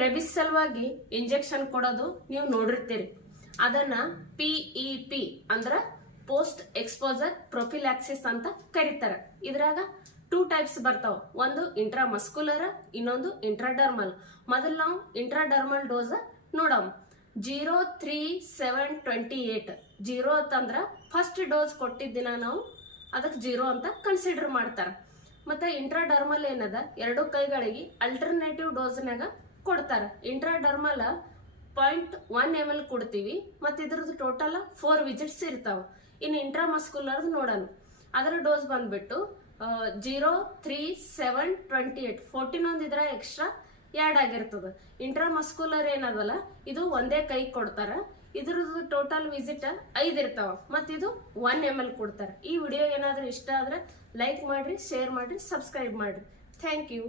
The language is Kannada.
ರೆಬಿಸ್ ಸಲುವಾಗಿ ಇಂಜೆಕ್ಷನ್ ಕೊಡೋದು ನೀವು ನೋಡಿರ್ತೀರಿ. ಅದನ್ನ PEP ಅಂದ್ರ ಪೋಸ್ಟ್ ಎಕ್ಸ್ಪೋಜರ್ ಪ್ರೊಫಿಲಾಕ್ಸಿಸ್ ಅಂತ ಕರೀತಾರೆ. ಇದ್ರಾಗ 2 ಟೈಪ್ಸ್ ಬರ್ತಾವ. ಒಂದು ಇಂಟ್ರಾಮಸ್ಕ್ಯುಲರ್, ಇನ್ನೊಂದು ಇಂಟ್ರಾಡರ್ಮಲ್. ಮೊದಲು ನಾವು ಇಂಟ್ರಾಡರ್ಮಲ್ ಡೋಸ್ ನೋಡಮ್. 0, 3, 7, 28. 0 ಅಂತಂದ್ರ ಫಸ್ಟ್ ಡೋಸ್ ಕೊಟ್ಟಿದ್ದ ದಿನ ನಾವು ಅದಕ್ಕೆ 0 ಅಂತ ಕನ್ಸಿಡರ್ ಮಾಡ್ತಾರ. ಮತ್ತೆ ಇಂಟ್ರಾಡರ್ಮಲ್ ಏನದ, 2 ಕೈಗಳಿಗೆ ಅಲ್ಟರ್ನೇಟಿವ್ ಡೋಸ್ನಾಗ ಕೊಡ್ತಾರ. ಇಂಟ್ರಾಡರ್ಮಲ್ 0.1 ml ಕೊಡ್ತೀವಿ, ಮತ್ತೆ ಇದ್ರದ್ದು ಟೋಟಲ್ 4 ವಿಸಿಟ್ಸ್ ಇರ್ತಾವ. ಇನ್ನು ಇಂಟ್ರಾಮಸ್ಕ್ಯುಲರ್ ನೋಡೋಣ. ಅದರ ಡೋಸ್ ಬಂದ್ಬಿಟ್ಟು 0, 3, 7, 28. 14 ಒಂದು ಇದ್ರ ಎಕ್ಸ್ಟ್ರಾ ಆ್ಯಡ್ ಆಗಿರ್ತದ. ಇಂಟ್ರಾಮಸ್ಕ್ಯುಲರ್ ಏನದಲ್ಲ, ಇದು ಒಂದೇ ಕೈ ಕೊಡ್ತಾರ. ಇದ್ರದ್ದು ಟೋಟಲ್ ವಿಸಿಟ್ 5 ಇರ್ತಾವ, ಮತ್ತಿದು 1 ml ಕೊಡ್ತಾರ. ಈ ವಿಡಿಯೋ ಏನಾದ್ರೂ ಇಷ್ಟ ಆದ್ರೆ ಲೈಕ್ ಮಾಡ್ರಿ, ಶೇರ್ ಮಾಡ್ರಿ, ಸಬ್ಸ್ಕ್ರೈಬ್ ಮಾಡ್ರಿ. Thank you.